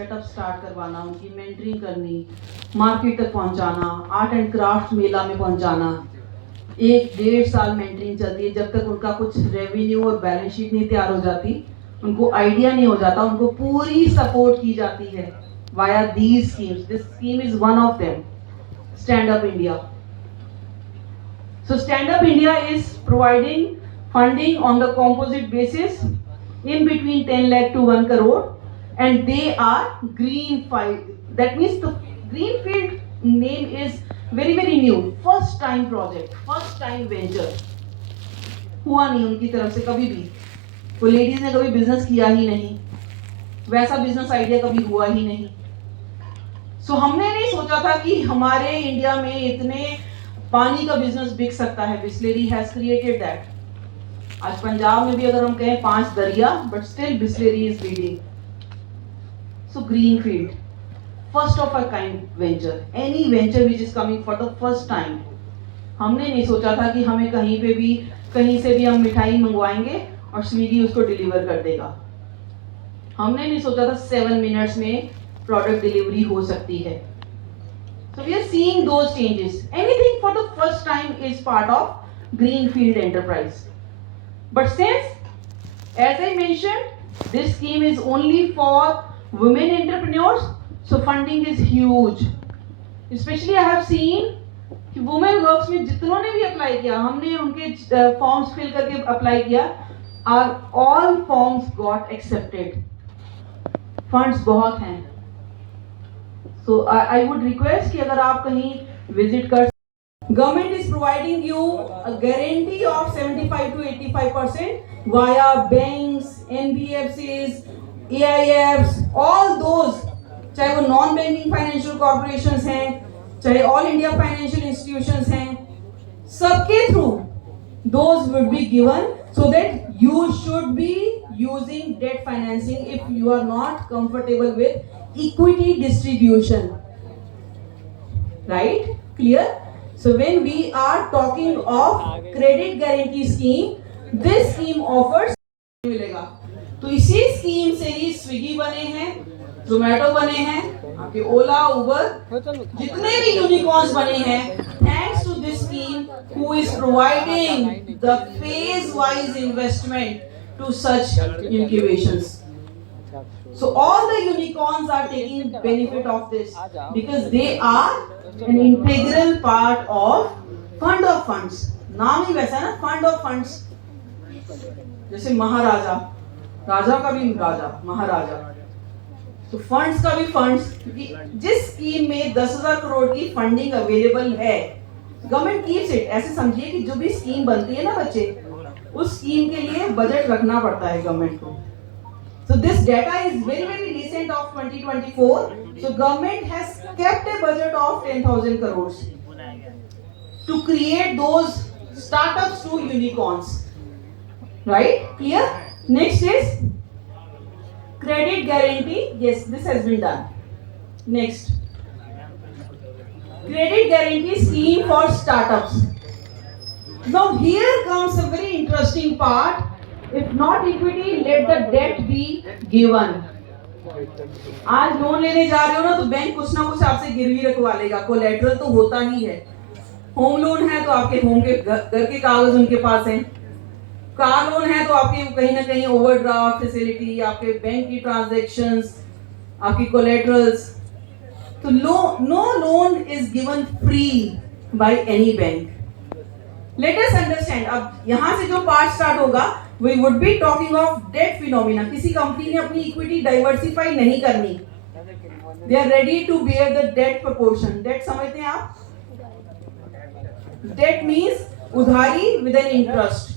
Setup start करवाना, उनकी mentoring करनी, मार्केट तक पहुंचाना, आर्ट एंड क्राफ्ट मेला में पहुंचाना। 1-1.5 साल मेंटरिंग चलती है जब तक उनका कुछ रेवेन्यू और बैलेंस शीट नहीं तैयार हो जाती, उनको आइडिया नहीं हो जाता, उनको पूरी सपोर्ट की जाती है via these schemes. This scheme is one of them, stand up India. So Stand Up India is providing funding on the composite basis in between 10 lakh to 1 crore, and they are greenfield. That means the greenfield name is very new, first time project, first time venture. हुआ नहीं उनकी तरफ से कभी भी. वो ladies ने कभी बिजनेस किया ही नहीं, वैसा बिजनेस आइडिया कभी हुआ ही नहीं. सो हमने नहीं सोचा था कि हमारे इंडिया में इतने पानी का बिजनेस बिक सकता है. Bisleri has created that. आज पंजाब में भी अगर हम कहें 5 दरिया, but still Bisleri is leading. So greenfield, first of a kind venture, any venture which is coming for the first time. हमने नहीं सोचा था कि हमें कहीं से भी हम मिठाई मंगवाएंगे और स्विगी उसको डिलीवर कर देगा. हमने नहीं सोचा था 7 मिनट्स में प्रोडक्ट डिलीवरी हो सकती है. So we are seeing those changes. Anything for the first time is part of greenfield enterprise. But since, as I mentioned, this scheme is only for women entrepreneurs, so funding is huge. Especially I have seen कि women works में जितनों ने भी apply किया, हमने उनके forms fill करके apply किया, all forms got accepted. Funds बहुत हैं. So I would request कि अगर आप कहीं visit कर, government is providing you a guarantee of 75 to 85% via banks, NBFCs, AIFs, all those, चाहे वो नॉन बैंकिंग फाइनेंशियल कॉर्पोरेशंस हैं, चाहे ऑल इंडिया फाइनेंशियल इंस्टीट्यूशंस हैं, सबके through those would be given, so that you should be using debt financing if you are not comfortable with equity distribution. Right? Clear? So when we are talking of credit guarantee scheme, this scheme offers मिलेगा. तो इसी scheme से ही Swiggy बने हैं, जोमेटो बने हैं, आपके ओला, उबर, जितने भी यूनिकॉर्न्स बने हैं, thanks to this scheme who is providing the phase wise investment to such incubations. So all the unicorns are taking benefit of this because they are an integral part of fund of funds. नाम ही वैसा है ना, fund of funds. जैसे महाराजा, राजा का भी राजा, महाराजा. तो funds का भी फंड्स, क्योंकि जिस स्कीम में 10,000 करोड़ की फंडिंग अवेलेबल है, गवर्नमेंट कीप्स इट. ऐसे समझिए कि जो भी स्कीम बनती है ना बच्चे, उस स्कीम के लिए बजट रखना पड़ता है गवर्नमेंट को. So this data is very recent of 2024. So government has kept a budget of 10,000 crores to create those startups to unicorns. Right? Clear? Next is credit guarantee. Yes, this has been done. Next, credit guarantee scheme for startups. Now here comes a very interesting part. If not equity, let the debt be given. आज loan लेने जा रहे हो ना, तो bank कुछ ना कुछ आपसे गिरवी रखवा लेगा. कोलेटरल तो होता ही है. होम लोन है तो आपके होम के घर के कागज उनके पास हैं. कार लोन है तो आपके कहीं ना कहीं ओवरड्राफ्ट फैसिलिटी, आपके बैंक की ट्रांजैक्शंस, आपकी कोलेटरल्स. तो no loan is given free by any bank. Let us understand. अब यहां से जो पार्ट स्टार्ट होगा, we would be talking of debt phenomena. किसी कंपनी ने अपनी इक्विटी डाइवर्सिफाई नहीं करनी, they are ready to bear the debt proportion. debt समझते हैं आप? debt means उधारी with an interest.